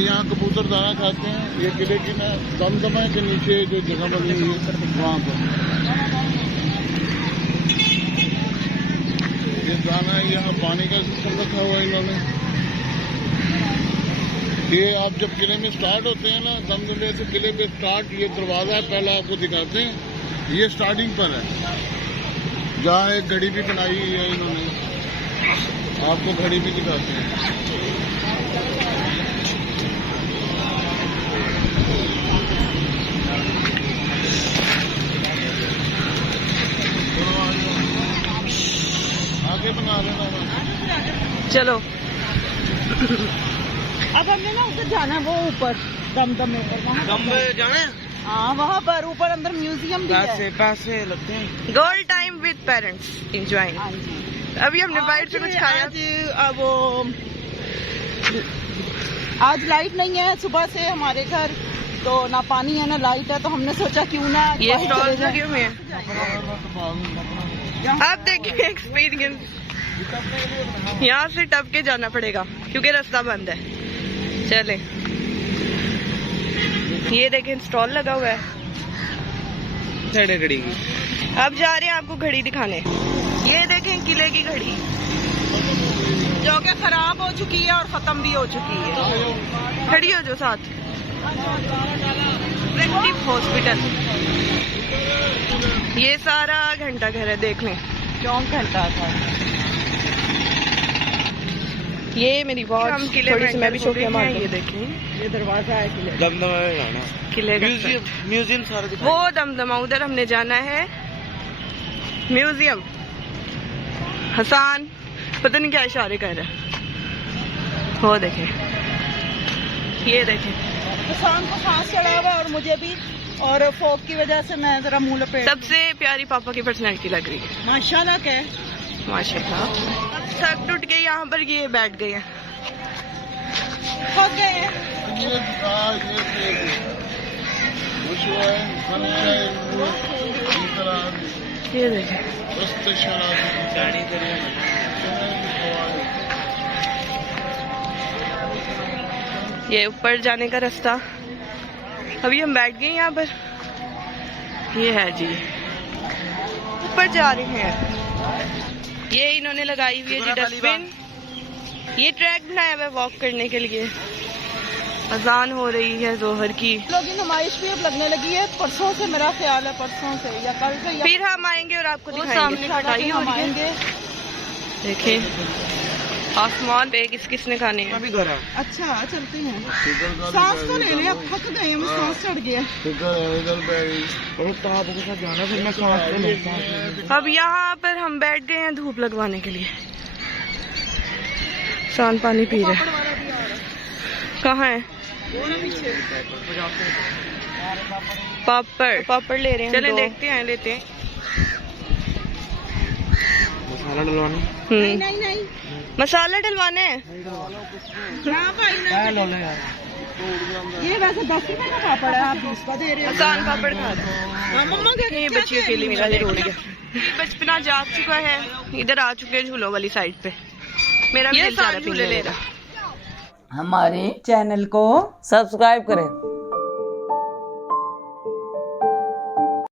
यहाँ कबूतर दाना खाते हैं। ये किले की ना दमदमा के नीचे जो जगह बनी हुई है वहाँ पर ये दाना, यहाँ पानी का सिस्टम रखा हुआ है इन्होंने। ये आप जब किले में स्टार्ट होते हैं ना, दमदमे से किले पे स्टार्ट, ये दरवाज़ा है पहला आपको दिखाते हैं। ये स्टार्टिंग पर है जहाँ एक घड़ी भी बनाई हुई है इन्होंने, आपको घड़ी भी दिखाते हैं। आगे बना लेना चलो। अब हमने ना उधर जाना है, वो ऊपर दमदमे पर, वहाँ जाना है। हाँ वहाँ पर ऊपर अंदर म्यूजियम भी है। पैसे लगते हैं। Girl time with parents enjoying. हाँ जी। अभी हमने बाहर से कुछ खाया। आज लाइट नहीं है सुबह से हमारे घर, तो ना पानी है ना लाइट है, तो हमने सोचा क्यों ना ये स्टॉल लगे हुए हैं, आप देखिए एक्सपीरियंस। यहाँ से टप के जाना पड़ेगा क्योंकि रास्ता बंद है। चले, ये देखें स्टॉल लगा हुआ है घड़ी की। अब जा रहे हैं आपको घड़ी दिखाने। ये देखें किले की घड़ी जो कि खराब हो चुकी है और खत्म भी हो चुकी है। खड़ी हो जो साथ हॉस्पिटल। ये सारा घंटा घर है, देख लें चौंक घंटा था। ये मेरी वॉच। हम किले में मैं भी शौकिया मार। ये देखें, ये दरवाजा है किले। दमदमा में जाना, किले का म्यूजियम सारा वो दमदमा, उधर हमने जाना है म्यूजियम। हसान पता नहीं क्या इशारे कर रहा है, वो देखें, ये देखें। किसान को सांस चढ़ा हुआ और मुझे भी, और फोक की वजह से मैं जरा मुंह लपेट। सबसे प्यारी पापा की पर्सनैलिटी लग रही है माशाल्लाह के माशाल्लाह। थक टूट के यहाँ पर ये बैठ गए हैं। थक गए हैं। ये देखें, ये ऊपर जाने का रास्ता। अभी हम बैठ गए यहाँ पर, ये है जी, ऊपर जा रहे हैं। ये इन्होंने लगाई हुई है जी डस्टबिन। ये ट्रैक बनाया हुआ है वॉक करने के लिए। अजान हो रही है जोहर की। लोग की नुमाइश भी अब लगने लगी है परसों से, मेरा ख्याल है परसों से या कल से। फिर हम आएंगे और आपको दिखाएंगे। सामने हम आएंगे। देखें आसमान पे किसने खाने हैं। अभी घर है। अच्छा चलते हैं, सांस तो ले ले, अब थक गए हैं, सांस चढ़ गया। जाना फिर मैं सांस ले लूं। अब यहाँ पर हम बैठ गए हैं धूप लगवाने के लिए। सान पानी पी रहे हैं। कहाँ है पापड़ ले रहे हैं। चलें देखते हैं, लेते हैं। मसाला डलवाना। नहीं मसाला डलवाने हैं। ये वैसे 10 रुपए का पापड़ है, आप 20 का दे रहे हो। आसान पापड़ खा दो। मम्मा ये बच्चियों के लिए मेरा ये रोड गया। बचपना जाग चुका है, इधर आ चुके हैं झूलों वाली साइड पे। मेरा भी दिल चाह रहा है झूले ले रहा। हमारे चैनल को सब्सक्राइब करें।